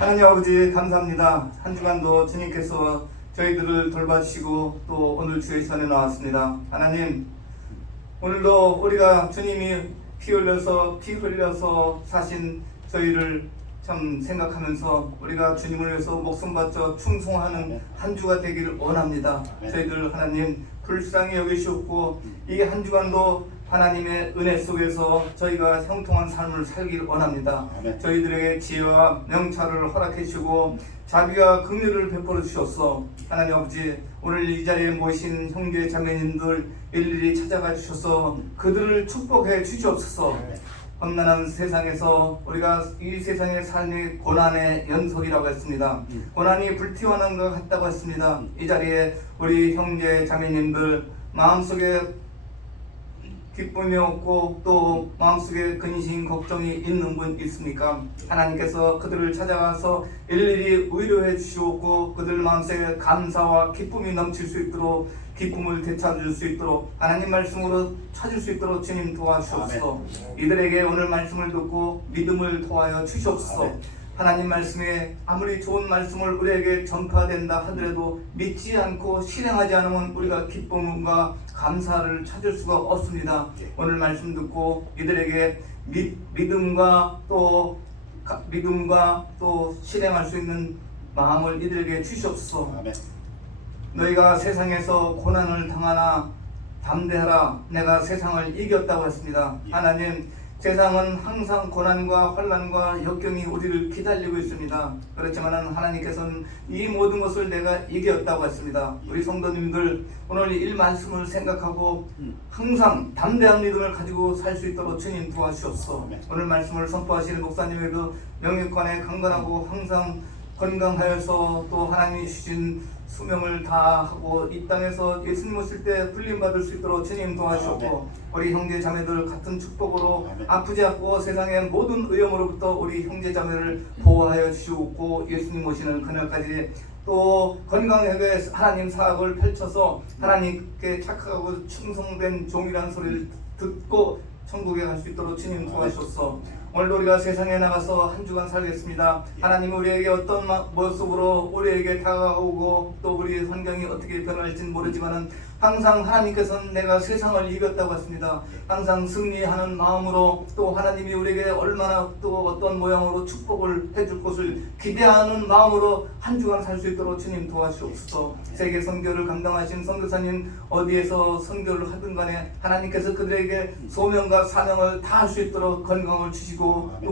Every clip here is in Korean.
하나님 아버지 감사합니다. 한 주간도 주님께서 저희들을 돌봐주시고 또 오늘 주의 전에 나왔습니다. 하나님, 오늘도 우리가 주님이 피 흘려서 사신 저희를 참 생각하면서 우리가 주님을 위해서 목숨 바쳐 충성하는 한 주가 되기를 원합니다. 저희들 하나님 불쌍히 여기시옵고 이 한 주간도 하나님의 은혜 속에서 저희가 형통한 삶을 살기를 원합니다. 저희들에게 지혜와 명철을 허락해 주시고 자비와 긍휼을 베풀어 주셔서 하나님 아버지 오늘 이 자리에 모신 형제 자매님들 일일이 찾아가 주셔서 그들을 축복해 주시옵소서. 험난한 세상에서 우리가 이 세상의 삶이 고난의 연속이라고 했습니다. 고난이 불티워난 것 같다고 했습니다. 이 자리에 우리 형제 자매님들 마음속에 기쁨이 없고 또 마음속에 근심 걱정이 있는 분 있습니까? 하나님께서 그들을 찾아가서 일일이 위로해 주시옵고 그들 마음속에 감사와 기쁨이 넘칠 수 있도록 기쁨을 되찾을 수 있도록 하나님 말씀으로 찾을 수 있도록 주님 도와주옵소서. 이들에게 오늘 말씀을 듣고 믿음을 도하여 주시옵소서. 하나님 말씀에 아무리 좋은 말씀을 우리에게 전파된다 하더라도 믿지 않고 실행하지 않으면 우리가 기쁨과 감사를 찾을 수가 없습니다. 오늘 말씀 듣고 이들에게 믿음과 또 실행할 수 있는 마음을 이들에게 주시옵소서. 너희가 세상에서 고난을 당하나 담대하라. 내가 세상을 이겼다고 했습니다. 하나님, 세상은 항상 고난과 환난과 역경이 우리를 기다리고 있습니다. 그렇지만 하나님께서는 이 모든 것을 내가 이겼다고 했습니다. 우리 성도님들 오늘 이 말씀을 생각하고 항상 담대한 믿음을 가지고 살 수 있도록 주님 도와주옵소서. 오늘 말씀을 선포하시는 목사님에도 명예권에 강건하고 항상 건강하여서 또 하나님이 주신 수명을 다하고 이 땅에서 예수님 오실 때 불림받을 수 있도록 주님 도와주셨고 우리 형제 자매들 같은 축복으로 아프지 않고 세상의 모든 위험으로부터 우리 형제 자매를 보호하여 주시고 예수님 오시는 그날까지 또 건강하게 하나님 사역을 펼쳐서 하나님께 착하고 충성된 종이라는 소리를 듣고 천국에 갈 수 있도록 주님 도와주셨소. 오늘도 우리가 세상에 나가서 한 주간 살겠습니다. 하나님 우리에게 어떤 모습으로 우리에게 다가오고 또 우리의 환경이 어떻게 변할지는 모르지만 항상 하나님께서는 내가 세상을 이겼다고 했습니다. 항상 승리하는 마음으로 또 하나님이 우리에게 얼마나 또 어떤 모양으로 축복을 해줄 것을 기대하는 마음으로 한 주간 살 수 있도록 주님 도와주옵소서. 세계 선교를 감당하신 선교사님 어디에서 선교를 하든 간에 하나님께서 그들에게 소명과 사명을 다 할 수 있도록 건강을 주시고 또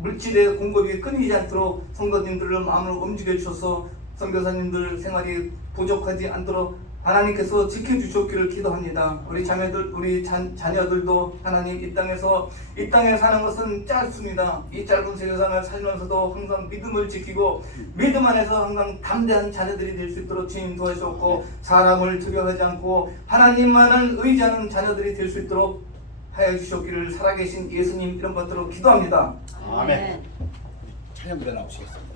물질의 공급이 끊이지 않도록 성도님들의 마음을 움직여 주셔서 선교사님들 생활이 부족하지 않도록 하나님께서 지켜주셨기를 기도합니다. 우리 자매들, 우리 자녀들도 하나님 이 땅에 사는 것은 짧습니다. 이 짧은 세상을 살면서도 항상 믿음을 지키고 믿음 안에서 항상 담대한 자녀들이 될 수 있도록 주님 도와주셨고 사람을 두려워하지 않고 하나님만을 의지하는 자녀들이 될 수 있도록 하여 주셨기를 살아계신 예수님 이름 받도록 기도합니다. 아멘. 찬양 무대 나오시겠습니다.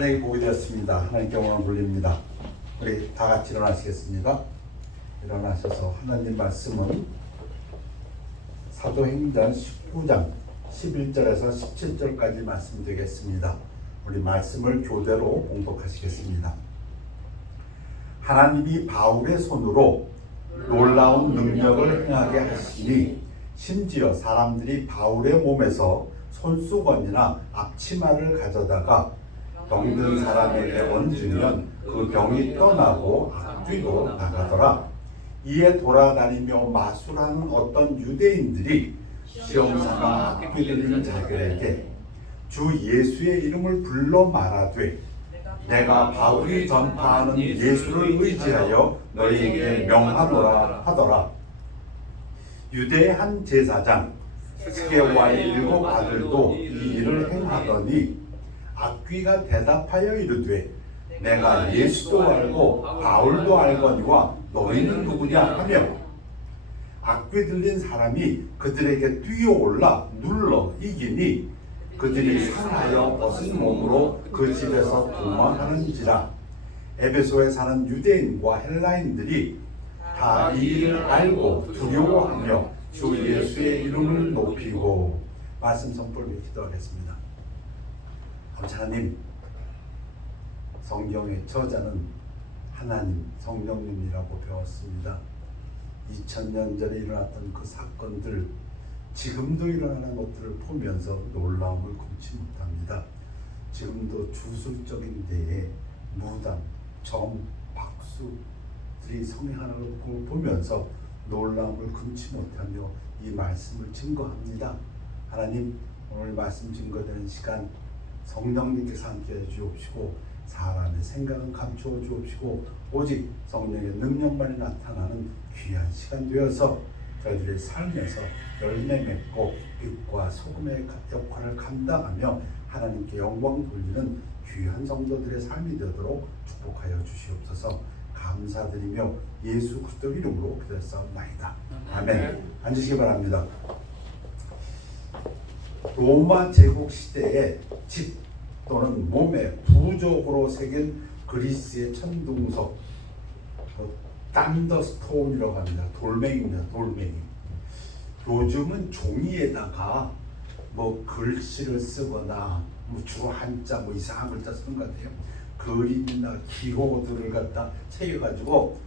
하나님께 보게 되었습니다. 하나님께 영광을 돌립니다. 우리 다 같이 일어나시겠습니다. 일어나셔서 하나님 말씀은 사도행전 19장 11절에서 17절까지 말씀드리겠습니다. 우리 말씀을 교대로 봉독하시겠습니다. 하나님이 바울의 손으로 놀라운 능력을 행하게 하시니 심지어 사람들이 바울의 몸에서 손수건이나 앞치마를 가져다가 병든 사람에게 얹으면 그 병이 떠나고 악귀도 나가더라. 이에 돌아다니며 마술하는 어떤 유대인들이 시험삼아 악귀 들린 자들에게 주 예수의 이름을 불러 말하되 내가 바울이 전파하는 예수를 의지하여 너희에게 명하노라 하더라. 유대의 한 제사장 스게와의 7 아들도 이 일을 행하더니 악귀가 대답하여 이르되 내가 예수도 알고 바울도 알거니와 너희는 누구냐 하며 악귀 들린 사람이 그들에게 뛰어올라 눌러 이기니 그들이 상하여 벗은 몸으로 그 집에서 도망하는지라. 에베소에 사는 유대인과 헬라인들이 다 이 일을 알고 두려워하며 주 예수의 이름을 높이고 말씀 선포를 기도하겠습니다. 하나님, 성경의 저자는 하나님, 성령님이라고 배웠습니다. 2000년 전에 일어났던 그 사건들, 지금도 일어나는 것들을 보면서 놀라움을 금치 못합니다. 지금도 주술적인 데에 무당, 점, 박수들이 성행하는 걸 보면서 놀라움을 금치 못하며 이 말씀을 증거합니다. 하나님, 오늘 말씀 증거되는 시간 성령님께서 함께해 주옵시고 사람의 생각은 감추어 주옵시고 오직 성령의 능력만이 나타나는 귀한 시간 되어서 저희들의 삶에서 열매 맺고 빛과 소금의 역할을 감당하며 하나님께 영광 돌리는 귀한 성도들의 삶이 되도록 축복하여 주시옵소서. 감사드리며 예수 그리스도 이름으로 기도했사옵나이다. 아멘. 앉으시기 바랍니다. 로마 제국 시대에 집 또는 몸에 부적으로 새긴 그리스의 천둥석, 딴더스톤이라고 합니다. 돌멩이입니다. 돌멩이. 요즘은 종이에다가 뭐 글씨를 쓰거나 뭐 주로 한자 뭐 이상한 글자 쓰는 것 같아요. 그림이나 기호들을 갖다 새겨가지고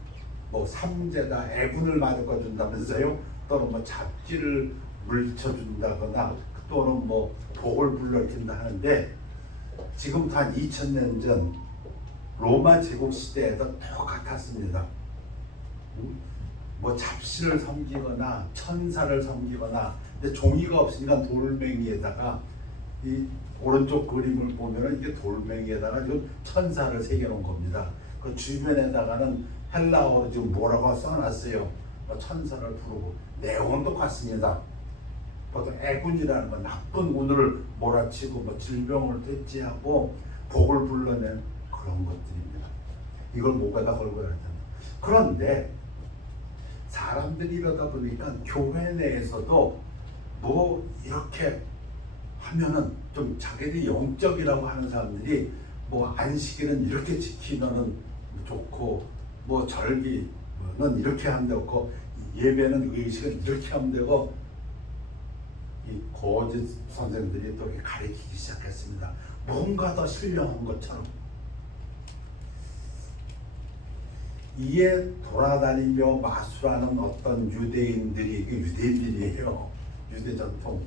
뭐 삼재다 애군을 맞아준다면서요. 또는 뭐 잡지를 물쳐준다거나 또는 뭐 복을 불러일으킨다 하는데 지금부터 한 2000년 전 로마 제국 시대에도 똑같았습니다. 뭐 잡시를 섬기거나 천사를 섬기거나 근데 종이가 없으니까 돌멩이에다가 이 오른쪽 그림을 보면은 이게 돌멩이에다가 지금 천사를 새겨놓은 겁니다. 그 주변에다가는 헬라어로 지금 뭐라고 써놨어요. 뭐 천사를 부르고 내용은 똑같습니다. 보통 애군이라는 건 나쁜 운을 몰아치고 뭐 질병을 퇴치하고 복을 불러낸 그런 것들입니다. 이걸 목에다 걸고 다닌다. 그런데 사람들이 이러다 보니까 교회 내에서도 뭐 이렇게 하면은 좀 자기들이 영적이라고 하는 사람들이 뭐 안식일은 이렇게 지키면은 좋고 뭐 절기는 이렇게 하면 되고 예배는 의식은 이렇게 하면 되고 이 거짓 선생들이 또 가르치기 시작했습니다. 뭔가 더 신령한 것처럼. 이에 돌아다니며 마술하는 어떤 유대인들이 유대인들이에요. 유대 전통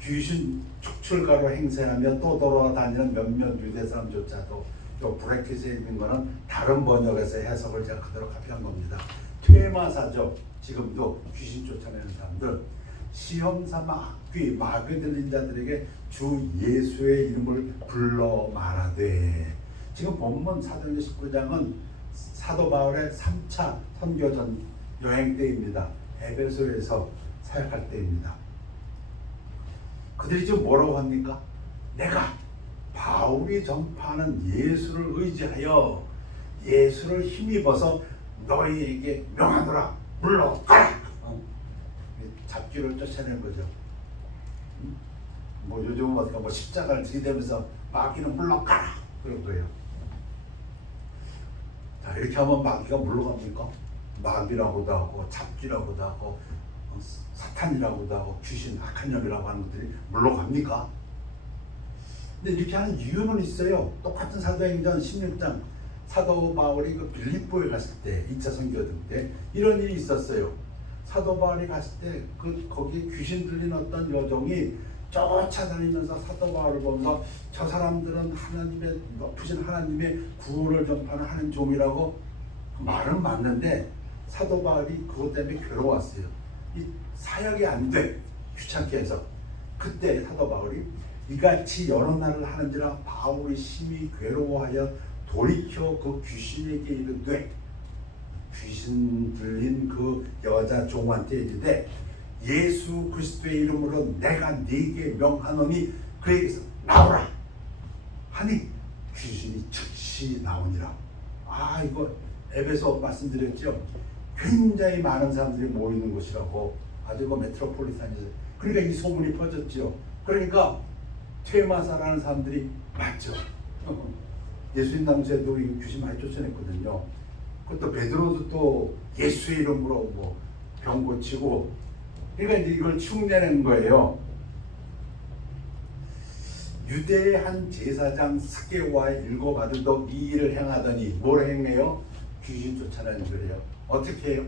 귀신 축출가로 행세하며 또 돌아다니는 몇몇 유대 사람조차도 또 브래킷에 있는 거는 다른 번역에서 해석을 제가 그대로 카피한 겁니다. 퇴마사죠. 지금도 귀신 쫓아내는 사람들 시험 삼아 악귀 마귀 들린 자들에게 주 예수의 이름을 불러 말하되. 지금 본문 사도행전 19장은 사도 바울의 3차 선교전 여행 때입니다. 에베소에서 사역할 때입니다. 그들이 지금 뭐라고 합니까? 내가 바울이 전파하는 예수를 의지하여 예수를 힘입어서 너희에게 명하노라 물러가라. 잡기를 쫓아낸 거죠. 뭐 요즘은 뭐 십자가를 들이대면서 마귀는 물러가라. 그런 거예요. 자, 이렇게 하면 마귀가 물러갑니까? 마귀라고도 하고 잡기라고도 하고 사탄이라고도 하고 귀신, 악한 영이라고 하는 것들이 물러갑니까? 근데 이렇게 하는 이유는 있어요. 똑같은 사도행전 16장 사도 바울이 그 빌립보에 갔을 때 2차 선교등 때 이런 일이 있었어요. 사도 바울이 갔을 때 거기 귀신 들린 어떤 여종이 쫓아다니면서 사도 바울을 보면서 저 사람들은 하나님의 높으신 하나님의 구원을 전파하는 하나님 종이라고 말은 맞는데 사도 바울이 그것 때문에 괴로웠어요. 이 사역이 안 돼. 귀찮게 해서. 그때 사도 바울이 이같이 여러 날을 하는지라 바울이 심히 괴로워하여 돌이켜 그 귀신에게 이르되, 귀신 들린 그 여자 종한테 이르되 예수 그리스도의 이름으로 내가 네게 명하노니 그에게서 나오라 하니 귀신이 즉시 나오니라. 이거 에베소 말씀드렸죠. 굉장히 많은 사람들이 모이는 곳이라고. 아주 그 메트로폴리탄에서. 그러니까 이 소문이 퍼졌죠. 그러니까 퇴마사라는 사람들이 맞죠. 예수님 당시에도 이 귀신 많이 쫓아냈거든요. 그것도 베드로도 또 예수의 이름으로 뭐 병 고치고. 그러니까 이제 이걸 흉내낸 거예요. 유대의 한 제사장 스게와 일곱 아들도 이 일을 행하더니 뭘 행해요? 귀신 쫓아내는 거예요. 어떻게 해요?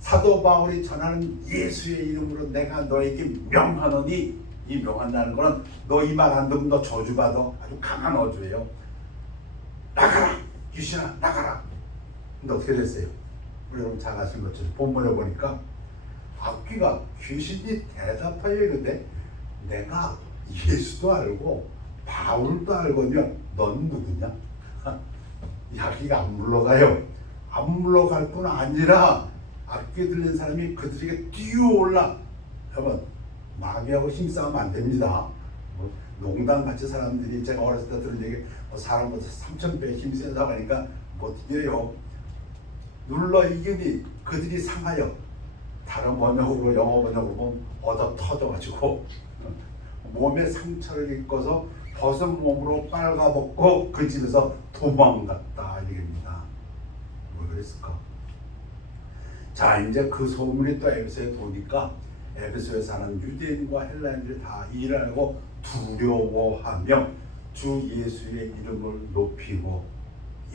사도 바울이 전하는 예수의 이름으로 내가 너에게 명하노니, 이 명한다는 거는 너 이 말 안 듣으면 너 저주받아. 아주 강한 어조예요. 나가라! 귀신아 나가라! 근데 어떻게 됐어요? 우리 여러분 잘 아시는 것처럼 본문에 보니까 악귀가 귀신이 대답하여 이르되 내가 예수도 알고 바울도 알거면 넌 누구냐? 이 악귀가 안 물러가요. 안 물러갈 뿐 아니라 악귀 들린 사람이 그들에게 뛰어올라. 여러분 마귀하고 힘싸우면 안 됩니다. 농담같이 사람들이 제가 어렸을 때 들은 얘기 사람보다 3000배 힘이 세다고 하니까 못 이겨요. 눌러 이기니 그들이 상하여, 다른 번역으로 영어 번역으로 보면 얻어 터져가지고 몸에 상처를 입고서 벗은 몸으로 빨가벗고 그 집에서 도망갔다 이겁니다. 왜 그랬을까? 자, 이제 그 소문이 또 에베소에 도니까 에베소에 사는 유대인과 헬라인들이 다 이를 알고 두려워하며 주 예수의 이름을 높이고,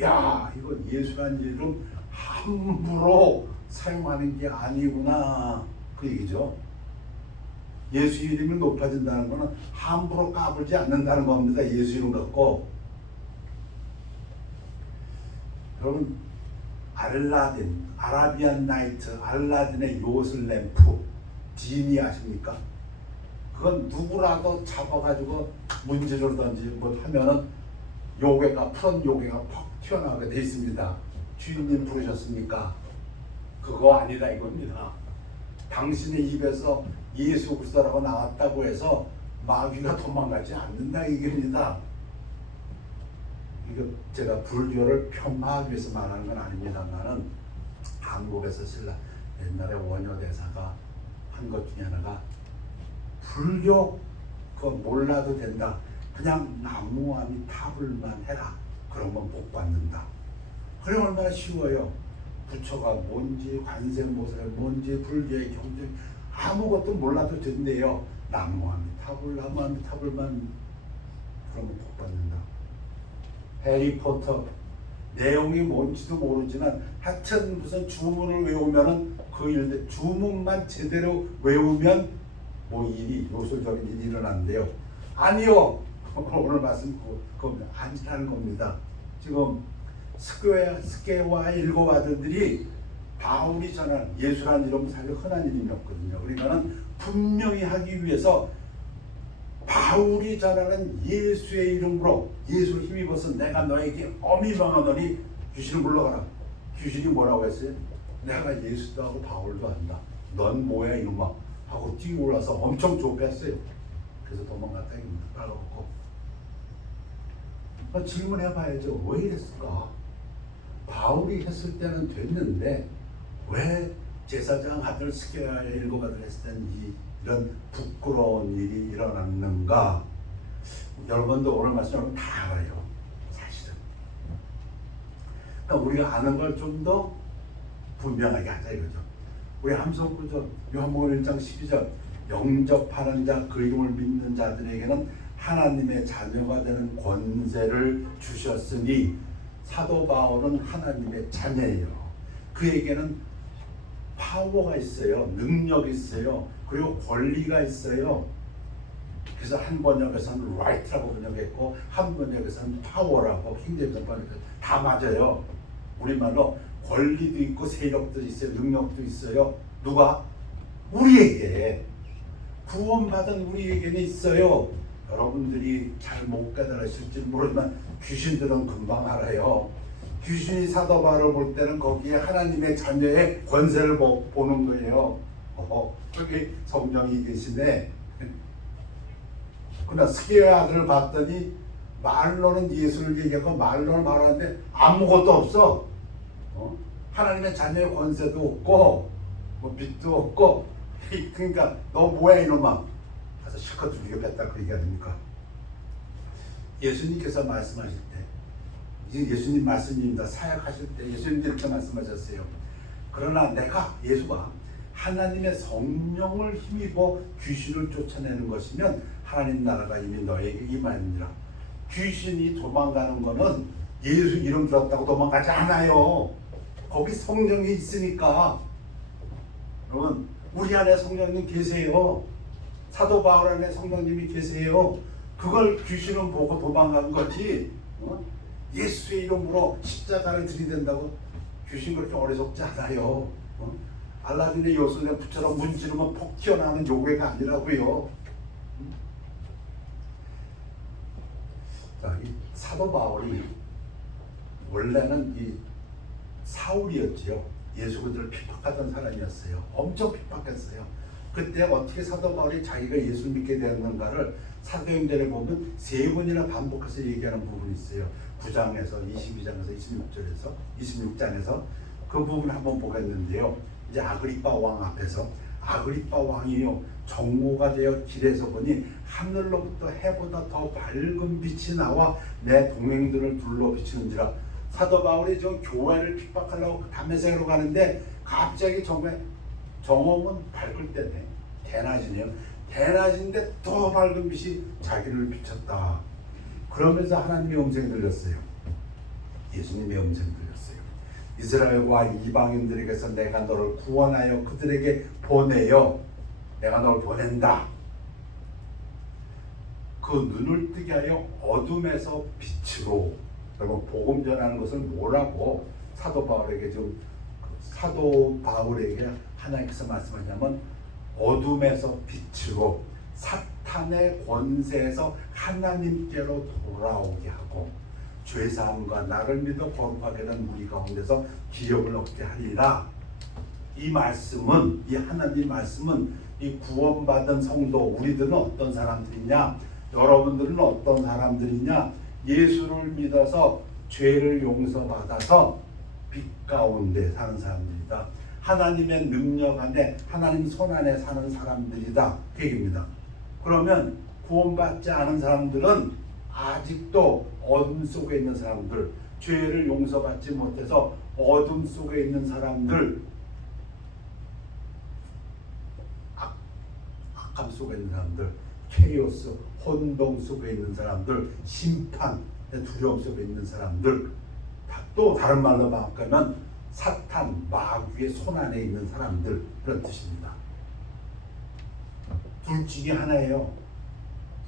야, 이거 예수라는 이름 함부로 사용하는 게 아니구나 그 얘기죠. 예수 이름이 높아진다는 것은 함부로 까불지 않는다는 겁니다. 예수 이름 갖고. 여러분 알라딘, 아라비안 나이트, 알라딘의 요술 램프 지니 아십니까? 그건 누구라도 잡아가지고 문지르 던지 뭐 하면은 요괴가, 푸른 요괴가 퍽 튀어나오게 돼 있습니다. 주인님 부르셨습니까? 그거 아니다 이겁니다. 당신의 입에서 예수 그리스도라고 나왔다고 해서 마귀가 도망가지 않는다 이겁니다. 이거 제가 불교를 폄하하기 위해서 말하는 건 아닙니다만은 한국에서 신라 옛날에 원효 대사가 한 것 중에 하나가 불교 그거 몰라도 된다. 그냥 나무아미 타불만 해라. 그러면 복 받는다. 그럼 얼마나 쉬워요. 부처가 뭔지, 관세음보살이 뭔지, 불교의 경제 아무것도 몰라도 된대요. 나무아미 타불만 그러면 복 받는다. 해리포터 내용이 뭔지도 모르지만 하여튼 무슨 주문을 외우면은 그 일들 주문만 제대로 외우면 뭐 일이 요술적인 일이 일어난대요. 아니요. 오늘 말씀 그건 아니라는 겁니다. 지금 스게와 일곱 아들들이 바울이 전한 예수라는 이름은 사실 흔한 이름이었거든요. 그러니까는 분명히 하기 위해서 바울이 전하는 예수의 이름으로 예수 힘입어서 내가 너에게 엄히 명하노니 귀신을 물러가라. 귀신이 뭐라고 했어요? 내가 예수도 하고 바울도 한다. 넌 뭐야 이놈아 하고 뛰어올라서 엄청 좁혔어요. 그래서 도망갔다 이겁니다. 빨아먹고. 질문해봐야죠. 왜 이랬을까? 바울이 했을 때는 됐는데 왜 제사장 아들 스게와의 일곱 아들 했을 때는 이런 부끄러운 일이 일어났는가? 여러분도 오늘 말씀 다 알아요. 사실은. 그러니까 우리가 아는 걸 좀 더 분명하게 하자 이거죠. 우리 함성구절 요한복음 1장 12절 영접하는 자 그 이름을 믿는 자들에게는 하나님의 자녀가 되는 권세를 주셨으니 사도 바울은 하나님의 자녀예요. 그에게는 파워가 있어요. 능력이 있어요. 그리고 권리가 있어요. 그래서 한 번역에서는 right라고 번역했고 한 번역에서는 power라고 킹제임스 번역했고 다 맞아요. 우리말로 권리도 있고 세력도 있어요. 능력도 있어요. 누가? 우리에게. 구원받은 우리에게는 있어요. 여러분들이 잘 못 깨달으실지 모르지만 귀신들은 금방 알아요. 귀신이 사도 바울을 볼 때는 거기에 하나님의 자녀의 권세를 보는 거예요. 여기 성령이 계시네. 그러나 스게의 아들을 봤더니 말로는 예수를 얘기하고 말로는 말하는데 아무것도 없어. 하나님의 자녀의 권세도 없고 뭐 빛도 없고 그러니까 너 뭐야 이놈아. 가서 실컷 두들겨 뺐다 그 얘기가 됩니까? 예수님께서 말씀하실 때 이제 예수님 말씀입니다. 사역하실 때 예수님도 이렇게 말씀하셨어요. 그러나 예수가 하나님의 성령을 힘입어 귀신을 쫓아내는 것이면 하나님 나라가 이미 너에게 임하니라. 귀신이 도망가는 거는 예수 이름 들었다고 도망가지 않아요. 거기 성령이 있으니까. 여러분 우리 안에 성령님 계세요. 사도 바울 안에 성령님이 계세요. 그걸 귀신은 보고 도망간 거지. 예수의 이름으로 십자가를 들이댄다고 귀신 그렇게 어리석지 않아요. 알라딘의 요술램프처럼 문지르면 폭 튀어나오는 요괴가 아니라고요. 자, 이 사도 바울이 원래는 이 사울이었지요. 예수 그리스도를 핍박하던 사람이었어요. 엄청 핍박했어요. 그때 어떻게 사도 바울이 자기가 예수 믿게 되었는가를 사도행전에 보면 세 번이나 반복해서 얘기하는 부분이 있어요. 9장에서 22장에서 26장에서 그 부분 한번 보겠는데요. 이제 아그리빠 왕 앞에서 아그리빠 왕이요 정오가 되어 길에서 보니 하늘로부터 해보다 더 밝은 빛이 나와 내 동행들을 둘러 비치는지라. 사도 바울이 저 교회를 핍박하려고 담메색으로 가는데 갑자기 정오는 밝을 때네. 대낮이네요. 대낮인데 더 밝은 빛이 자기를 비쳤다. 그러면서 하나님의 음성이 들렸어요. 예수님의 음성이 들렸어요. 이스라엘과 이방인들에게서 내가 너를 구원하여 그들에게 보내요. 내가 너를 보낸다. 그 눈을 뜨게 하여 어둠에서 빛으로. 여러분 복음 전하는 것은 뭐라고 사도 바울에게 하나님께서 말씀하냐면 어둠에서 빛으로 사탄의 권세에서 하나님께로 돌아오게 하고 죄사함과 나를 믿어 거룩하게 된 우리 가운데서 기업을 얻게 하리라. 이 말씀은 이 하나님 말씀은 이 구원받은 성도 우리들은 어떤 사람들이냐? 여러분들은 어떤 사람들이냐? 예수를 믿어서 죄를 용서받아서 빛 가운데 사는 사람들이다. 하나님의 능력 안에 하나님 손 안에 사는 사람들이다. 그 얘기입니다. 그러면 구원받지 않은 사람들은 아직도 어둠 속에 있는 사람들, 죄를 용서받지 못해서 어둠 속에 있는 사람들, 악함 속에 있는 사람들, 케이오스, 혼동 속에 있는 사람들, 심판의 두려움 속에 있는 사람들, 또 다른 말로 바꾸면 사탄, 마귀의 손 안에 있는 사람들, 그런 뜻입니다. 둘 중에 하나예요.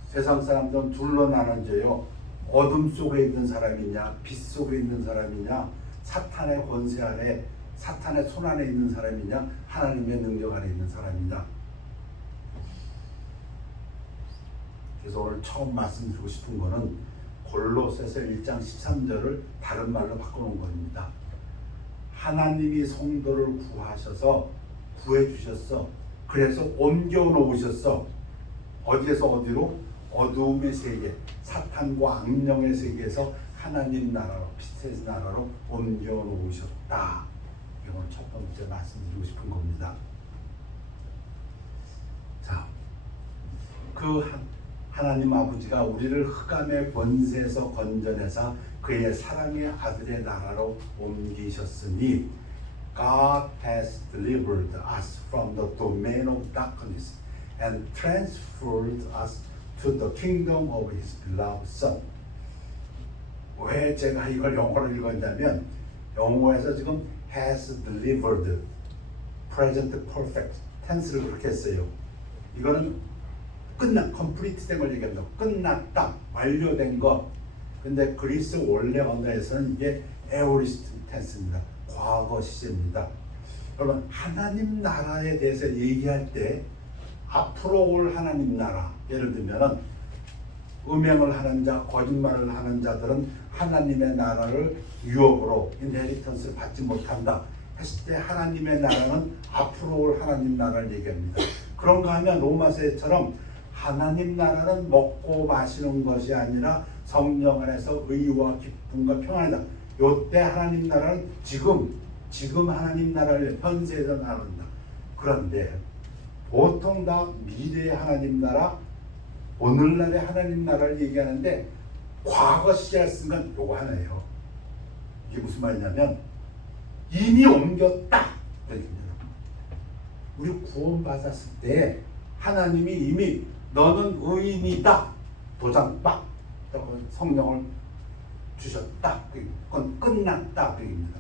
세상 사람들은 둘로 나눠져요. 어둠 속에 있는 사람이냐, 빛 속에 있는 사람이냐, 사탄의 권세 아래, 사탄의 손 안에 있는 사람이냐, 하나님의 능력 안에 있는 사람이냐. 그래서 오늘 처음 말씀드리고 싶은 거는 골로새서 1장 13절을 다른 말로 바꿔놓은 겁니다. 하나님이 성도를 구해주셨어. 그래서 옮겨 놓으셨어. 어디에서 어디로? 어두움의 세계, 사탄과 악령의 세계에서 하나님 나라로, 빛의 나라로 옮겨 놓으셨다. 이건 첫 번째 말씀드리고 싶은 겁니다. 자, 그 하나님 아버지가 우리를 흑암의 권세에서 건져내사 그의 사랑의 아들의 나라로 옮기셨으니 God has delivered us from the domain of darkness and transferred us to the kingdom of His beloved Son. 왜 제가 이걸 영어로 읽었냐면 영어에서 지금 has delivered present perfect tense를 그렇게 했어요. 이거는 complete 된 걸 얘기한다. 끝났다, 완료된 것. 근데 그리스 원래 언어에서는 이게 에오리스트 텐스입니다. 과거 시제입니다. 여러분 하나님 나라에 대해서 얘기할 때 앞으로 올 하나님 나라, 예를 들면은 음행을 하는 자, 거짓말을 하는 자들은 하나님의 나라를 유업으로 인헤리턴스를 받지 못한다 했을 때 하나님의 나라는 앞으로 올 하나님 나라를 얘기합니다. 그런가 하면 로마서처럼 하나님 나라는 먹고 마시는 것이 아니라 성령 안에서 의와 기쁨과 평안이다. 요때 하나님 나라는 지금 하나님 나라를 현세에서 나눈다. 그런데 보통 다 미래의 하나님 나라, 오늘날의 하나님 나라를 얘기하는데 과거 시제를 쓴 건 요거 하나예요. 이게 무슨 말이냐면 이미 옮겼다. 우리 구원받았을 때 하나님이 이미 너는 의인이다. 도장 빡 성령을 주셨다. 그건 끝났다. 그 얘기입니다.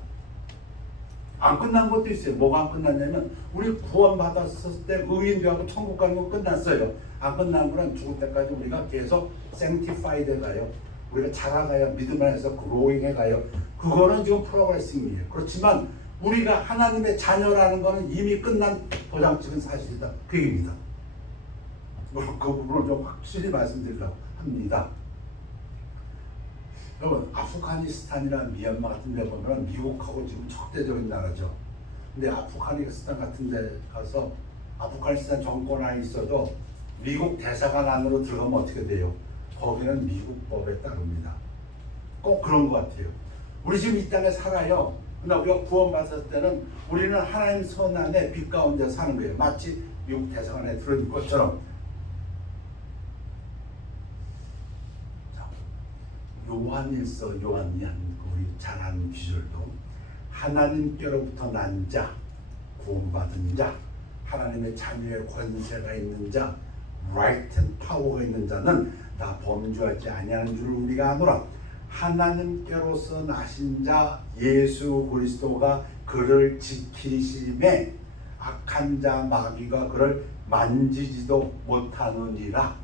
안 끝난 것도 있어요. 뭐가 안 끝났냐면 우리 구원받았을 때 의인 되고 천국 가는 건 끝났어요. 안 끝난 거는 죽을 때까지 우리가 계속 sanctified 해가요. 우리가 자라가요. 믿음 안에서 growing 해가요. 그거는 지금 프로그레싱이에요. 그렇지만 우리가 하나님의 자녀라는 거는 이미 끝난 도장 찍은 사실이다. 그 얘기입니다. 그 부분을 좀 확실히 말씀드리려고 합니다. 여러분 아프가니스탄이나 미얀마 같은 데 보면 미국하고 지금 적대적인 나라죠. 근데 아프가니스탄 같은 데 가서 아프가니스탄 정권 안에 있어도 미국 대사관 안으로 들어가면 어떻게 돼요? 거기는 미국 법에 따릅니다. 꼭 그런 것 같아요. 우리 지금 이 땅에 살아요. 그러나 우리가 구원받았을 때는 우리는 하나님 손 안에 빛 가운데 사는 거예요. 마치 미국 대사관에 들어있는 것처럼. 요한일서 요한이 한 우리 잘 아는 기절도 하나님께로부터 난 자, 구원받은 자, 하나님의 자녀의 권세가 있는 자, right and power가 있는 자는 다 범죄하지 아니하는 줄을 우리가 아노라. 하나님께로서 나신 자 예수 그리스도가 그를 지키심에 악한 자 마귀가 그를 만지지도 못하느니라.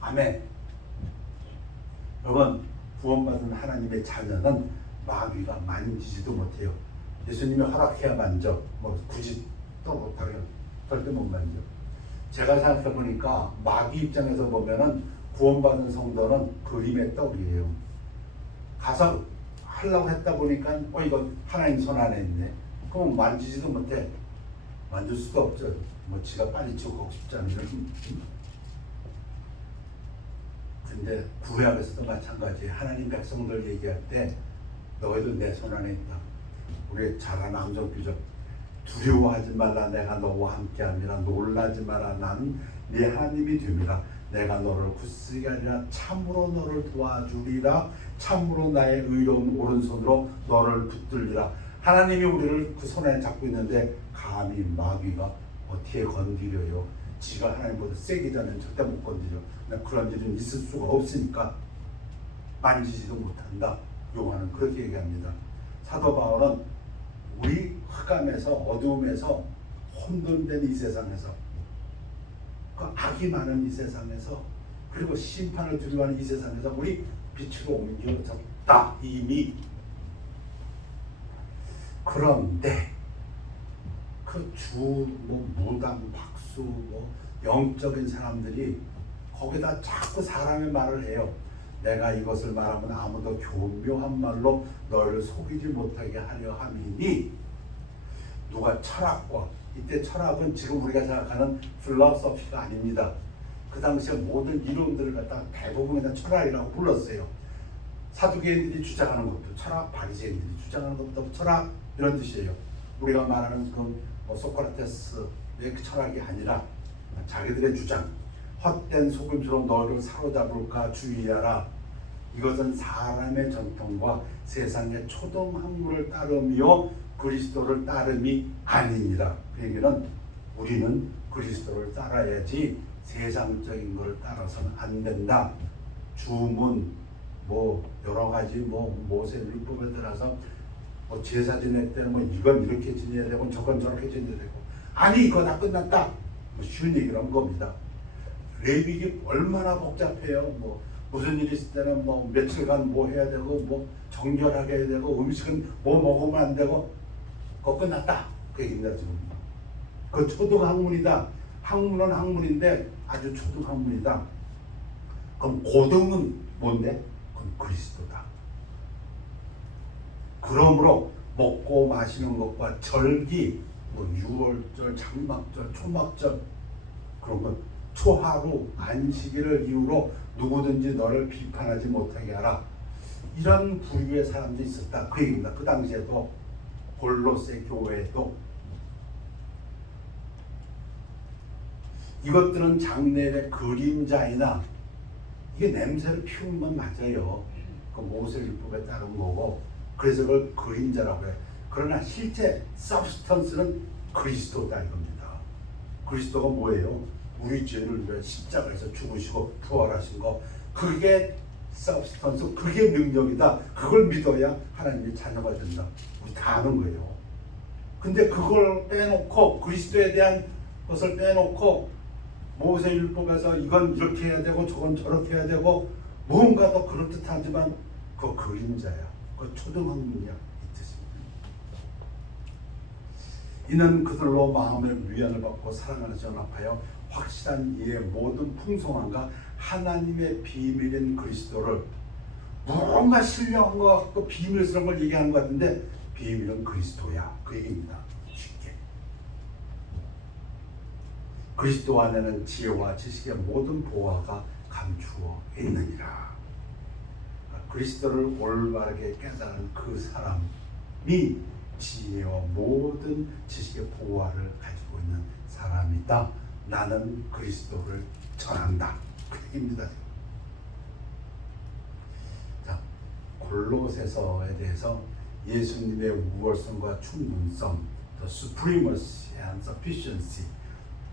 아멘. 여러분 구원받은 하나님의 자녀는 마귀가 만지지도 못해요. 예수님이 허락해야 만져. 뭐 굳이 또 못하게 절대 못 만져. 제가 생각해 보니까 마귀 입장에서 보면은 구원받은 성도는 그림의 떡이에요. 가서 하려고 했다 보니까 이거 하나님 손 안에 있네. 그럼 만지지도 못해. 만질 수도 없죠. 뭐 지가 빨리 죽고 싶지 않으면. 근데 구약에서도 마찬가지예요. 하나님 백성들 얘기할 때 너희도 내 손 안에 있다. 우리 잘 아는 암송규죠. 두려워하지 말라 내가 너와 함께함이라. 놀라지 마라 나는 네 하나님이 됨이라. 내가 너를 굳세게 하리라. 참으로 너를 도와주리라. 참으로 나의 의로운 오른손으로 너를 붙들리라. 하나님이 우리를 그 손 안에 잡고 있는데 감히 마귀가 어떻게 건드려요. 지가 하나님보다 세기 전에는 절대 못 건드려. 그런 일은 있을 수가 없으니까 만지지도 못한다. 요한은 그렇게 얘기합니다. 사도 바울은 우리 흑암에서 어두움에서 혼돈된 이 세상에서 그 악이 많은 이 세상에서 그리고 심판을 두려워하는 이 세상에서 우리 빛으로 옮겨졌다 이미. 그런데 그 무당 박수 영적인 사람들이 거기다 자꾸 사람의 말을 해요. 내가 이것을 말하면 아무도 교묘한 말로 너를 속이지 못하게 하려 함이니. 누가 철학과, 이때 철학은 지금 우리가 생각하는 필로소피가 아닙니다. 그 당시에 모든 이론들을 갖다가 대부분이 다 철학이라고 불렀어요. 사두개인들이 주장하는 것도 철학, 바리새인들이 주장하는 것도 철학, 이런 뜻이에요. 우리가 말하는 그 소크라테스의 그 철학이 아니라 자기들의 주장. 헛된 속임수로 너를 사로잡을까 주의하라. 이것은 사람의 전통과 세상의 초등학문을 따르며 그리스도를 따름이 아니니라. 그 얘기는 우리는 그리스도를 따라야지 세상적인 걸 따라서는 안 된다. 주문 뭐 여러 가지 뭐 모세율법에 따라서 뭐 제사 지낼 때는 뭐 이건 이렇게 지내야 되고 저건 저렇게 지내야 되고 아니 이거 다 끝났다. 뭐 쉬운 얘기를 한 겁니다. 레위기 얼마나 복잡해요. 뭐 무슨 일이 있을 때는 뭐 며칠간 뭐 해야 되고 뭐 정결하게 해야 되고 음식은 뭐 먹으면 안 되고 그거 끝났다. 그 얘기입니다 지금. 그 초등학문이다. 학문은 학문인데 아주 초등학문이다. 그럼 고등은 뭔데? 그건 그리스도다. 그러므로 먹고 마시는 것과 절기, 뭐 유월절, 장막절, 초막절 그런 것 초하루 안식일을 이유로 누구든지 너를 비판하지 못하게 하라. 이런 부류의 사람들이 있었다. 그 얘기입니다. 그 당시에도 골로새 교회에도 이것들은 장래의 그림자이나 이게 냄새를 피우는 건 맞아요. 그 모세율법에 따른 거고 그래서 그걸 그림자라고 해요. 그러나 실제 서브스턴스는 그리스도다 이겁니다. 그리스도가 뭐예요? 우리 죄를 위해 십자가에서 죽으시고 부활하신 거 그게 서브스턴스 그게 능력이다. 그걸 믿어야 하나님의 자녀가 된다. 우리 다 아는 거예요. 근데 그걸 빼놓고 그리스도에 대한 것을 빼놓고 모세율법에서 이건 이렇게 해야 되고 저건 저렇게 해야 되고 뭔가 더 그럴듯하지만 그 그림자야. 그 초등학문이야 이 뜻입니다. 이는 그들로 마음의 위안을 받고 사랑하는 전합하여 확실한 이의 모든 풍성함과 하나님의 비밀인 그리스도를 뭔가 신령한 것 같고 비밀스러운 걸 얘기하는 것 같은데 비밀은 그리스도야 그 얘기입니다. 쉽게 그리스도 안에는 지혜와 지식의 모든 보화가 감추어 있느니라. 그리스도를 올바르게 깨달은 그 사람이 지혜와 모든 지식의 보화를 가지고 있는 사람이다. 나는 그리스도를 전한다. 그 얘기입니다. 자, 골로새서에 대해서 예수님의 우월성과 충분성, the supremacy and sufficiency.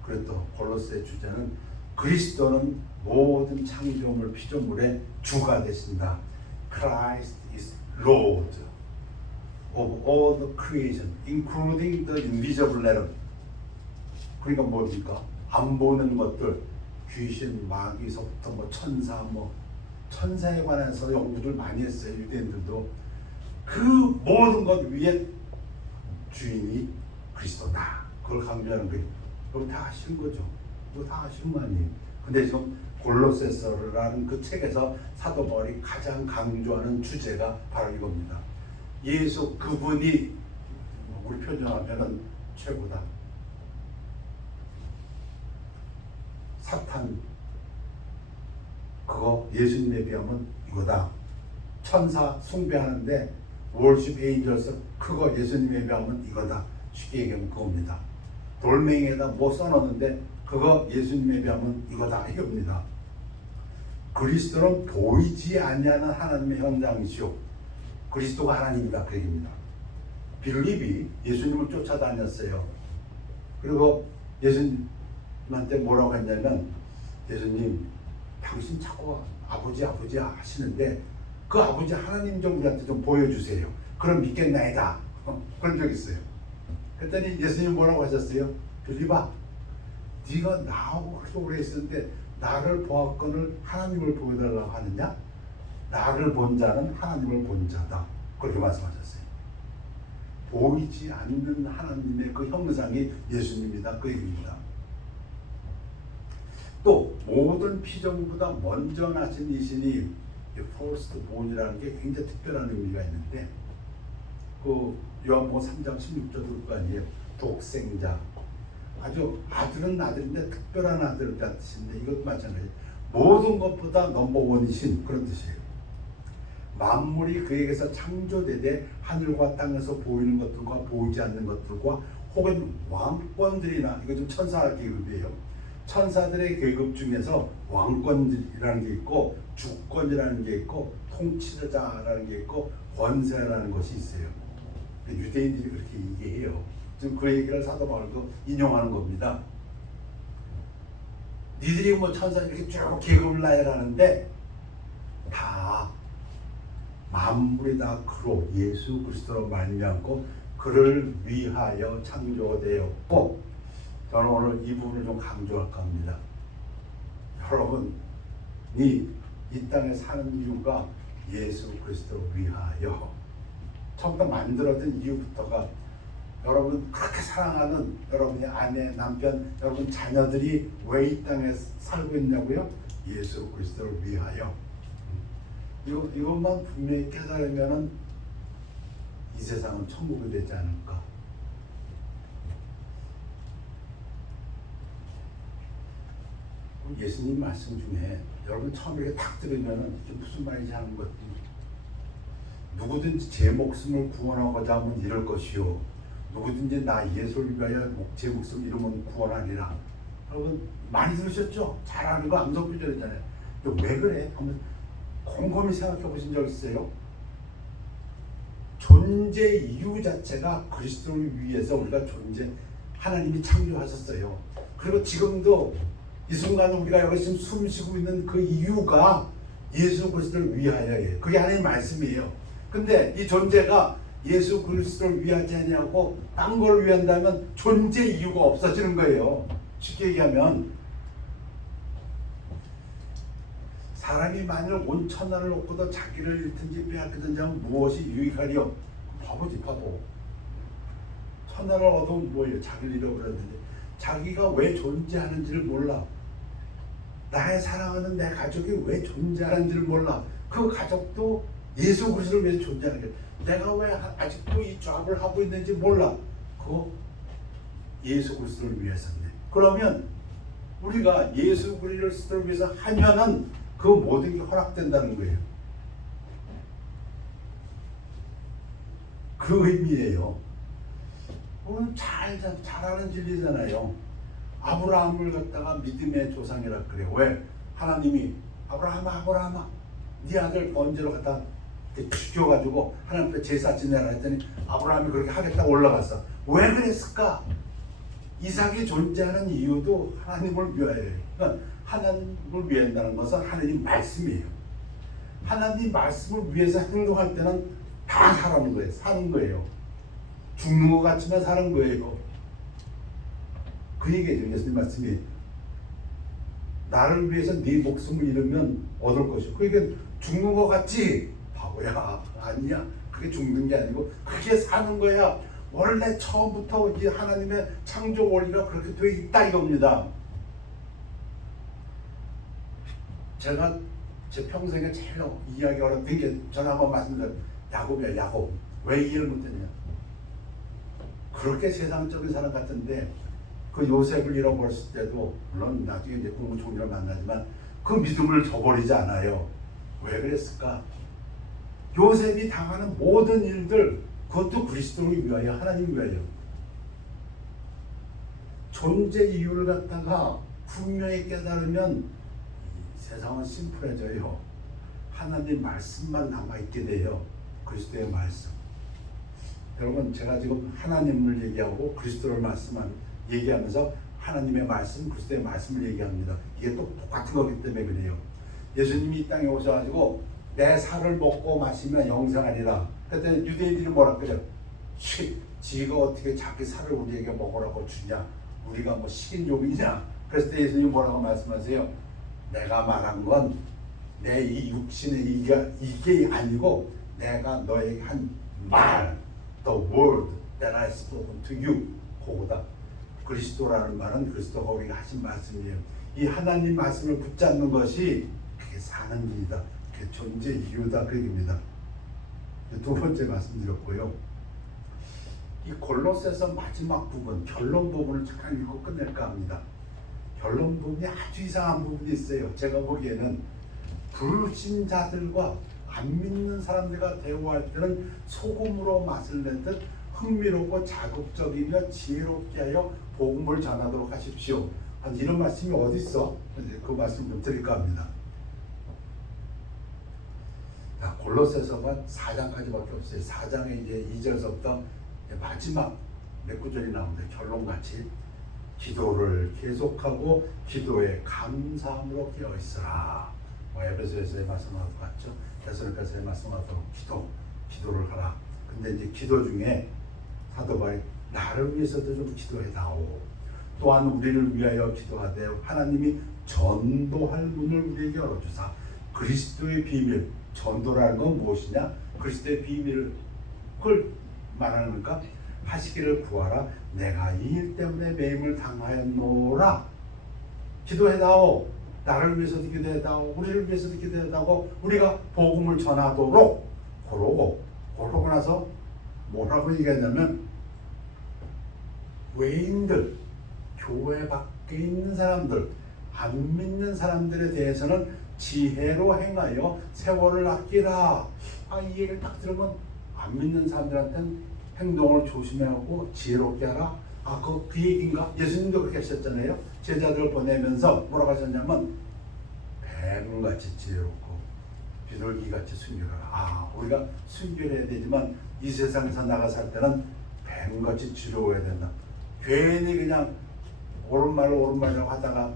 그리고 또 골로새 주제는 그리스도는 모든 창조물 피조물의 주가 되신다. Christ is Lord of all the creation, including the invisible realm. 그러니까 뭡니까? 안 보는 것들, 귀신, 마귀서부터 뭐 천사, 뭐 천사에 관해서 연구들 많이 했어요. 유대인들도 그 모든 것 위에 주인이 그리스도다. 그걸 강조하는 거예요. 그걸 다 아시는 거죠. 그거 다 아시는 거 아니에요. 근데 지금 골로새서라는 그 책에서 사도 바울이 가장 강조하는 주제가 바로 이겁니다. 예수 그분이 우리 표현하면은 최고다. 사탄 그거 예수님에 비하면 이거다. 천사 숭배하는데 월십 에인절스 그거 예수님에 비하면 이거다. 쉽게 얘기하면 그겁니다. 돌멩이에다 뭐 써놓는데 그거 예수님에 비하면 이거다 이겁니다. 그리스도는 보이지 아니하는 하나님의 형상이시오. 그리스도가 하나님이다 그 얘기입니다. 빌립이 예수님을 쫓아다녔어요. 그리고 예수님한테 뭐라고 했냐면 예수님 당신 자꾸 아버지 하시는데 그 아버지 하나님 좀 우리한테 좀 보여주세요. 그럼 믿겠나이다. 그런 적 있어요. 그랬더니 예수님 뭐라고 하셨어요? 빌립아 네가 나하고 그렇게 오래 있었는데 나를 보았거늘 하나님을 보여달라고 하느냐? 나를 본 자는 하나님을 본 자다. 그렇게 말씀하셨어요. 보이지 않는 하나님의 그 형상이 예수님이다. 그 얘기입니다. 또 모든 피조물보다 먼저 나신 이신이 first born이라는 게 굉장히 특별한 의미가 있는데 그 요한복음 3장 16절 볼 거 아니에요. 독생자. 아주 아들은 아들인데 특별한 아들 같은 뜻인데 이것도 마찬가지예요. 모든 것보다 넘버원이신 그런 뜻이에요. 만물이 그에게서 창조되되 하늘과 땅에서 보이는 것들과 보이지 않는 것들과 혹은 왕권들이나 이거 좀 천사할 계급이에요. 천사들의 계급 중에서 왕권이라는 게 있고 주권이라는 게 있고 통치자라는 게 있고 권세라는 것이 있어요. 유대인들이 그렇게 얘기해요. 지금 그 얘기를 사도 바울도 인용하는 겁니다. 니들이 뭐 천사 이렇게 쭉 계급을 나열하는데 다 만물이 다 그로 예수 그리스도로 말미암고 그를 위하여 창조되었고, 저는 오늘 이 부분을 좀 강조할까 합니다. 여러분이 이 땅에 사는 이유가 예수 그리스도를 위하여, 처음부터 만들어진 이유부터가 여러분 그렇게 사랑하는 여러분의 아내, 남편, 여러분 자녀들이 왜 이 땅에 살고 있냐고요? 예수 그리스도를 위하여. 이것만 분명히 깨달으면은 이 세상은 천국이 되지 않을까. 예수님 말씀 중에 여러분 처음 이렇게 딱 들으면은 이게 무슨 말인지 하는 것. 누구든지 제 목숨을 구원하고자 하면 이럴 것이요, 누구든지 나 예수를 위하여 제 목숨 잃으면 구원하리라. 여러분 많이 들으셨죠? 잘 아는 거 암송구절이잖아요. 왜 그래? 한번 곰곰이 생각해 보신 적 있어요? 존재 이유 자체가 그리스도를 위해서 우리가 하나님이 창조하셨어요. 그리고 지금도 이 순간 우리가 여기 지금 숨 쉬고 있는 그 이유가 예수 그리스도를 위하여예요. 그게 하나님의 말씀이에요. 근데 이 존재가 예수 그리스도를 위하지 않냐고 딴 걸 위한다면 존재 이유가 없어지는 거예요. 쉽게 얘기하면 사람이 만일 온 천하를 얻고도 자기를 잃든지 빼앗기든지 하면 무엇이 유익하리요? 바보지 바보. 천하를 얻으면 뭐예요? 자기를 잃어버렸는데 자기가 왜 존재하는지를 몰라. 나의 사랑하는 내 가족이 왜 존재하는지를 몰라. 그 가족도 예수 그리스도를 위해서 존재하는 거예요. 내가 왜 아직도 이 잡을 하고 있는지 몰라. 그거 예수 그리스도를 위해서인데. 그러면 우리가 예수 그리스도를 위해서 하면은 그 모든 게 허락된다는 거예요. 그 의미예요. 오늘 잘 아는 진리잖아요. 아브라함을 갖다가 믿음의 조상이라 그래요. 왜? 하나님이 아브라함아 네 아들 번제로 갖다 죽여가지고 하나님 앞에 제사 지내라 했더니 아브라함이 그렇게 하겠다고 올라갔어. 왜 그랬을까? 이삭이 존재하는 이유도 하나님을 위하여예요. 그러니까 하나님을 위한다는 것은 하나님 말씀이에요. 하나님 말씀을 위해서 행동할 때는 다 사는 거예요. 사는 거예요. 죽는 것 같지만 사는 거예요. 그 얘기예요. 예수님 말씀이 나를 위해서 네 목숨을 잃으면 얻을 것이고, 그게 죽는 것 같지? 바보야. 아니야. 그게 죽는 게 아니고 그게 사는 거야. 원래 처음부터 이 하나님의 창조 원리가 그렇게 돼 있다 이겁니다. 제가 제 평생에 제일 이해하기 어려운 게, 전화 한번 말씀드려요. 야곱이야, 야곱. 왜 이해를 못했냐? 그렇게 세상적인 사람 같은데 그 요셉을 잃어버렸을 때도, 물론 나중에 이제 국무총리를 만나지만 그 믿음을 저버리지 않아요. 왜 그랬을까? 요셉이 당하는 모든 일들, 그것도 그리스도를 위하여, 하나님을 위하여. 존재 이유를 갖다가 분명히 깨달으면 세상은 심플해져요. 하나님 말씀만 남아있게 돼요. 그리스도의 말씀. 여러분, 제가 지금 하나님을 얘기하고 그리스도를 얘기하면서 하나님의 말씀, 그리스도의 말씀을 얘기합니다. 이게 또 똑같은 거기 때문에 그래요. 예수님이 이 땅에 오셔가지고 내 살을 먹고 마시면 영생하리라. 그때 유대인들이 뭐라 그래요? 지가 어떻게 자기 살을 우리에게 먹으라고 주냐? 우리가 뭐 식인종이냐? 그랬을 때 예수님이 뭐라고 말씀하세요? 내가 말한 건 내 이 육신의 이게 아니고 내가 너에게 한 말, the word that I spoken to you, 그거다. 그리스도라는 말은 그리스도가 우리가 하신 말씀이에요. 이 하나님 말씀을 붙잡는 것이 그게 사는 길이다. 그게 존재 이유다. 그 얘기입니다. 두 번째 말씀드렸고요. 이 골로새서 마지막 부분, 결론 부분을 잠깐 읽고 끝낼까 합니다. 결론 부분이 아주 이상한 부분이 있어요. 제가 보기에는 불신자들과 안 믿는 사람들과 대화할 때는 소금으로 맛을 내듯 흥미롭고 자극적이며 지혜롭게 하여 복음을 전하도록 하십시오. 이런 말씀이 어디 있어? 그 말씀 좀 드릴까 합니다. 자, 골로새서가 4장까지밖에 없어요. 4장에 이제 2절서부터 마지막 몇 구절이 나오는데 결론같이 기도를 계속하고 기도에 감사함으로 깨어 있으라. 에베소에서의 말씀하고 같죠. 데살로니가서의 말씀하고 기도를 하라. 근데 이제 기도 중에 사도 바울이 나를 위해서도 좀 기도해다오. 또한 우리를 위하여 기도하되 하나님이 전도할 문을 우리에게 열어주사 그리스도의 비밀. 전도라는 건 무엇이냐? 그리스도의 비밀을 그걸 말하는 걸까? 하시기를 구하라. 내가 이 일 때문에 매임을 당하였노라. 기도해다오. 나를 위해서도 기도해다오. 우리를 위해서도 기도해다오. 우리가 복음을 전하도록. 그러고 나서 뭐라고 얘기했냐면 외인들, 교회 밖에 있는 사람들, 안 믿는 사람들에 대해서는 지혜로 행하여 세월을 아끼라. 이 얘기를 딱 들으면 안 믿는 사람들한테는 행동을 조심하고 지혜롭게 하라. 그 얘기인가? 예수님도 그렇게 하셨잖아요. 제자들을 보내면서 뭐라고 하셨냐면 뱀같이 지혜롭고 비둘기같이 순결하라. 우리가 순결해야 되지만 이 세상에서 나가 살 때는 뱀같이 지혜로워야 된다. 괜히 그냥 옳은말이라고 하다가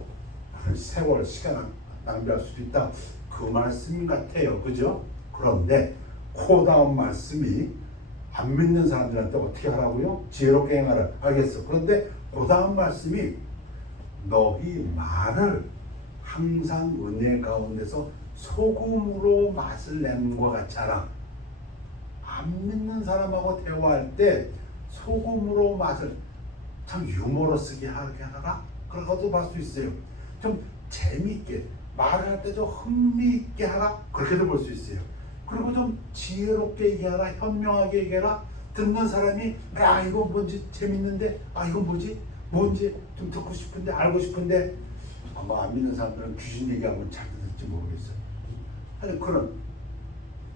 세월, 시간 낭비할 수도 있다. 그 말씀 같아요. 그죠? 그런데 그 다음 말씀이 안 믿는 사람들한테 어떻게 하라고요? 지혜롭게 행하라. 알겠어. 그런데 그 다음 말씀이 너희 말을 항상 은혜 가운데서 소금으로 맛을 내는 것 같이 하라. 안 믿는 사람하고 대화할 때 소금으로 맛을 참 유머러스하게 하라. 그렇게도 볼 수 있어요. 좀 재미있게 말할 때 좀 흥미있게 하라. 그렇게도 볼 수 있어요. 그리고 좀 지혜롭게 얘기하라. 현명하게 얘기하라. 듣는 사람이 이거 뭔지 재밌는데 이거 뭔지 좀 듣고 싶은데 알고 싶은데 아마 안 믿는 사람들은 귀신 얘기하면 잘 듣을지 모르겠어요. 하여튼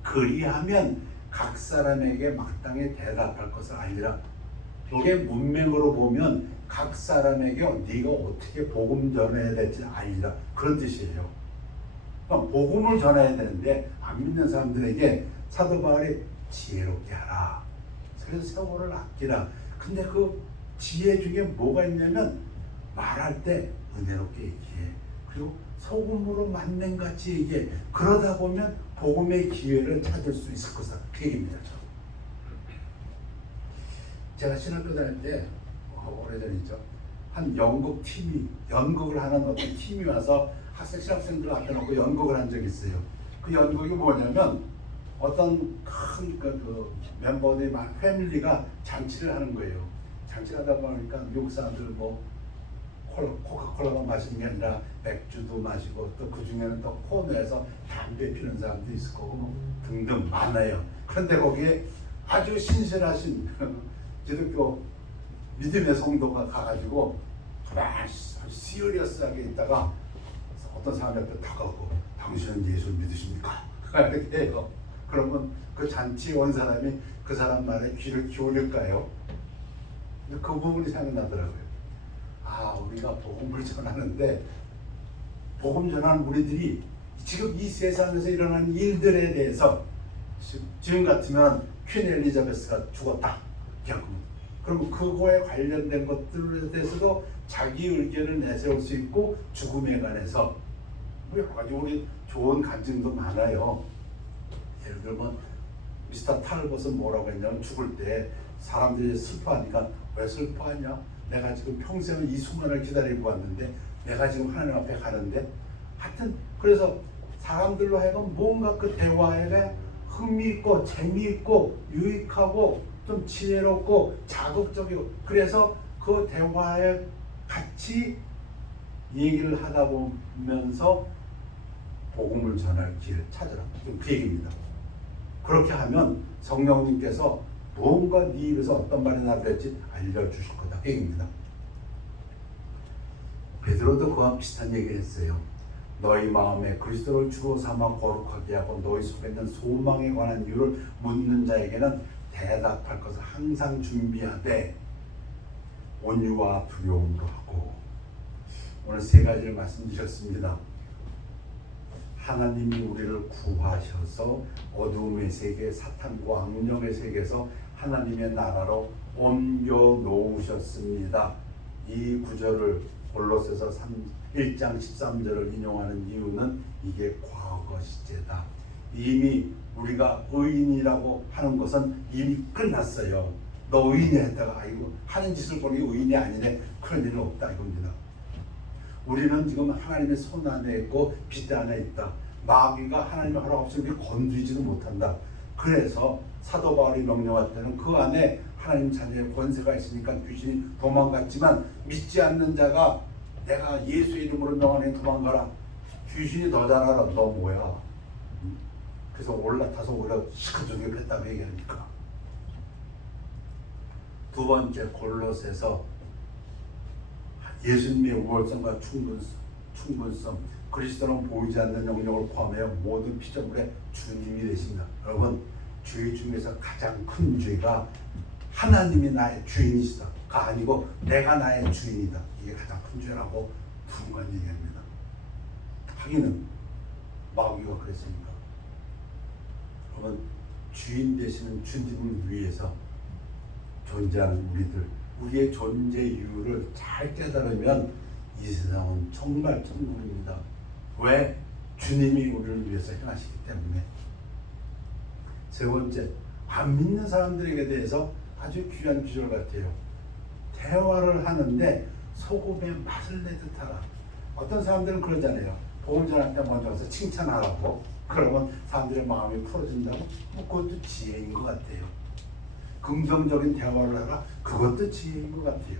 그리하면 각 사람에게 마땅히 대답할 것을 알리라. 이게 문맥으로 보면 각 사람에게 네가 어떻게 복음 전해야 될지 알리라. 그런 뜻이에요. 그러니까 복음을 전해야 되는데 안 믿는 사람들에게 사도 바울이 지혜롭게 하라. 그래서 세월을 아끼라. 근데 그 지혜 중에 뭐가 있냐면 말할 때 은혜롭게 얘기해. 그리고 소금으로 만능같이 얘기해. 그러다 보면 복음의 기회를 찾을 수 있을 것이다. 그 얘기입니다. 제가 신학교 다닐 때 오래전이죠. 한 연극을 하는 어떤 팀이 와서 신학생들 앞에 놓고 연극을 한 적이 있어요. 그 연극이 뭐냐면 어떤 큰 그 멤버들이 패밀리가 잔치를 하는 거예요. 잔치를 하다 보니까 미국 사람들 뭐 코카콜라만 마시는 게 아니라 맥주도 마시고 또 그 중에는 또 코너에서 담배 피는 사람도 있을 거고 뭐 등등 많아요. 그런데 거기에 아주 신실하신 기독교 믿음의 성도가 가가지고 가만히 시리어스하게 있다가 어떤 사람 옆에 다가오고 당신은 예수를 믿으십니까? 이렇게 해요. 그러면 그 잔치에 온 사람이 그 사람 말에 귀를 기울일까요? 그 부분이 생각나더라고요. 우리가 복음을 전하는데 복음 전하는 우리들이 지금 이 세상에서 일어나는 일들에 대해서 지금 같으면 퀸 엘리자베스가 죽었다. 그러면 그거에 관련된 것들에 대해서도 자기 의견을 내세울 수 있고 죽음에 관해서 여러 가지 우리 좋은 간증도 많아요. 예를 들면 미스터 탈벗은 뭐라고 했냐면 죽을 때 사람들이 슬퍼하니까 왜 슬퍼하냐? 내가 지금 평생을 이 순간을 기다리고 왔는데 내가 지금 하나님 앞에 가는데 하여튼 그래서 사람들로 하여금 뭔가 그 대화에 흥미있고 재미있고 유익하고 좀 지혜롭고 자극적이고 그래서 그 대화에 같이 얘기를 하다 보면서 복음을 전할 길을 찾으라. 그 얘기입니다. 그렇게 하면 성령님께서 뭔가 네 입에서 어떤 말이 나올지 알려주실 거다. 그 얘기입니다. 베드로도 그와 비슷한 얘기를 했어요. 너희 마음에 그리스도를 주로 삼아 거룩하게 하고 너희 속에 있는 소망에 관한 이유를 묻는 자에게는 대답할 것을 항상 준비하되 온유와 두려움으로 하고 오늘 세 가지를 말씀드렸습니다. 하나님이 우리를 구하셔서 어두움의 세계, 사탄과 악령의 세계에서 하나님의 나라로 옮겨 놓으셨습니다. 이 구절을 골로새서 1장 13절을 인용하는 이유는 이게 과거 시제다. 이미 우리가 의인이라고 하는 것은 이미 끝났어요. 너 의인이 했다가 아이고 하는 짓을 보니 의인이 아니네. 그런 일은 없다 이겁니다. 우리는 지금 하나님의 손 안에 있고 빛 안에 있다. 마귀가 하나님의 허락 없이 우리 건드리지도 못한다. 그래서 사도 바울이 명령할 때는 그 안에 하나님 자녀의 권세가 있으니까 귀신이 도망갔지만 믿지 않는 자가 내가 예수 이름으로 명하니 도망가라. 귀신이 더 잘 알아. 너 뭐야? 그래서 올라타서 오히려 시커멓게 뺐다고 얘기하니까. 두 번째 골로새서 예수님의 우월성과 충분성, 그리스도는 보이지 않는 영역을 포함하여 모든 피조물의 주님이 되십니다. 여러분, 죄 중에서 가장 큰 죄가 하나님이 나의 주인이시다가 아니고 내가 나의 주인이다. 이게 가장 큰 죄라고 두 번 얘기합니다. 하기는 마귀가 그랬습니다. 여러분, 주인 되시는 주님을 위해서 존재하는 우리의 존재 이유를 잘 깨달으면 이 세상은 정말 천국입니다. 왜? 주님이 우리를 위해서 행하시기 때문에. 세 번째, 안 믿는 사람들에게 대해서 아주 귀한 구절 같아요. 대화를 하는데 소금의 맛을 내듯 하라. 어떤 사람들은 그러잖아요. 복음 전할 때 먼저 가서 칭찬하라고. 그러면 사람들의 마음이 풀어진다고? 그것도 지혜인 것 같아요. 긍정적인 대화를 하라. 그것도 지혜인 것 같아요.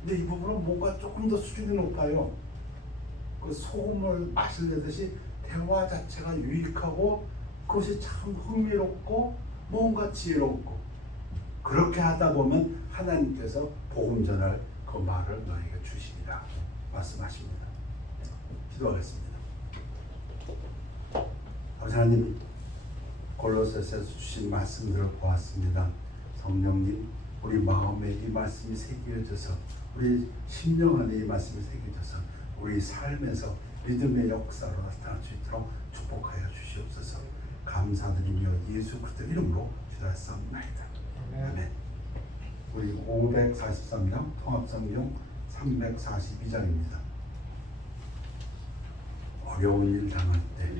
근데 이 부분은 뭔가 조금 더 수준이 높아요. 그 소금을 맛을 내듯이 대화 자체가 유익하고 그것이 참 흥미롭고 뭔가 지혜롭고 그렇게 하다 보면 하나님께서 복음 전할 그 말을 너에게 주시리라 말씀하십니다. 기도하겠습니다. 아버지 하나님, 골로새서에서 주신 말씀들을 보았습니다. 성령님, 우리 마음에 이 말씀이 새겨져서 우리 심령 안에 이 말씀이 새겨져서 우리 삶에서 믿음의 역사로 나타날 수 있도록 축복하여 주시옵소서. 감사드리며 예수 그리스도 이름으로 기도하옵나이다. 아멘. 우리 543장 통합성경 342장입니다. 어려운 일 당할 때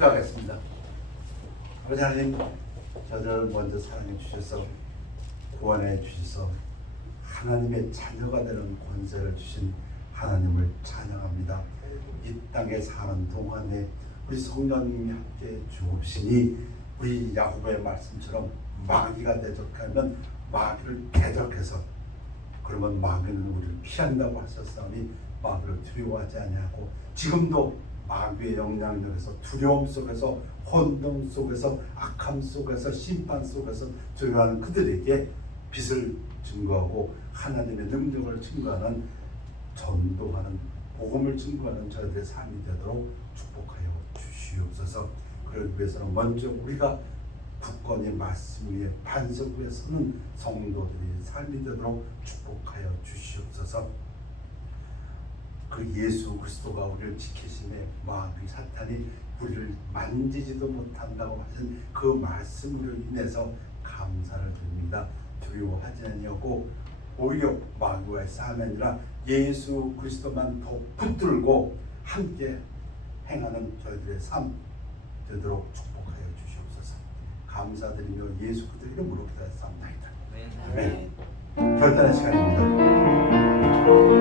기도하겠습니다. 아버지 하나님, 저들을 먼저 사랑해 주셔서 구원해 주셔서 하나님의 자녀가 되는 권세를 주신 하나님을 찬양합니다. 이 땅에 사는 동안에 우리 성령님이 함께 주옵시니 우리 야고보의 말씀처럼 마귀가 대적하면 마귀를 대적해서, 그러면 마귀는 우리를 피한다고 하셨사오니 마귀를 두려워하지 아니하고, 지금도 마귀의 영향력에서, 두려움 속에서, 혼동 속에서, 악함 속에서, 심판 속에서 두려워하는 그들에게 빛을 증거하고 하나님의 능력을 증거하는, 전도하는, 복음을 증거하는 저희들의 삶이 되도록 축복하여 주시옵소서. 그러기 위해서는 먼저 우리가 굳건히 말씀 위에 반석 위에 서는 성도들이 삶이 되도록 축복하여 주시옵소서. 그 예수 그리스도가 우리를 지키심에 마귀 사탄이 우리를 만지지도 못한다고 하신 그 말씀으로 인해서 감사를 드립니다. 두려워하지 아니하고 오히려 마귀와의 싸움이 아니라 예수 그리스도만 더 붙들고 함께 행하는 저희들의 삶 되도록 축복하여 주시옵소서. 감사드리며 예수 그리스도 이름으로 기도했사옵나이다. 아멘. 결단의 시간입니다.